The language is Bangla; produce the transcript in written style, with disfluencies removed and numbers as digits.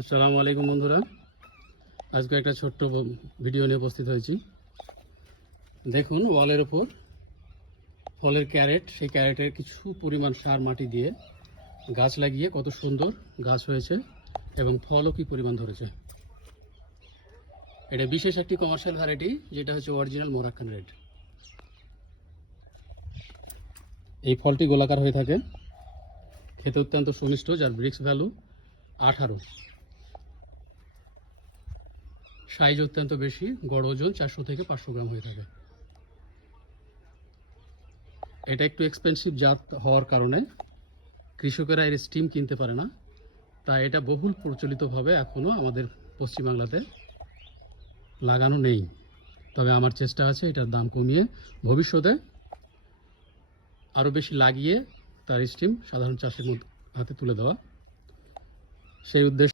আসসালামু আলাইকুম বন্ধুরা, আজকে একটা ছোট্ট ভিডিও নিয়ে উপস্থিত হয়েছি। দেখুন, ওয়ালের ওপর ফলের ক্যারেট, সেই ক্যারেটের কিছু পরিমাণ সার মাটি দিয়ে গাছ লাগিয়ে কত সুন্দর গাছ হয়েছে এবং ফলও কি পরিমাণ ধরেছে। এটা বিশেষ একটি কমার্শিয়াল ভ্যারাইটি, যেটা হচ্ছে অরিজিনাল মোরাক্কান রেড। এই ফলটি গোলাকার হয়ে থাকে, খেতে অত্যন্ত সুমিষ্ট, যার ব্রিক্স ভ্যালু 18। সাইজ অত্যন্ত বেশি, গড় ওজন 400 থেকে 500 গ্রাম হয়ে থাকে। এটা একটু এক্সপেন্সিভ জাত হওয়ার কারণে কৃষকেরা এর স্টিম কিনতে পারে না, তাই এটা বহুল প্রচলিতভাবে এখনও আমাদের পশ্চিমবাংলাতে লাগানো নেই। তবে আমার চেষ্টা আছে এটার দাম কমিয়ে ভবিষ্যতে আরও বেশি লাগিয়ে তার স্টিম সাধারণ চাষির হাতে তুলে দেওয়া, সেই উদ্দেশ্যে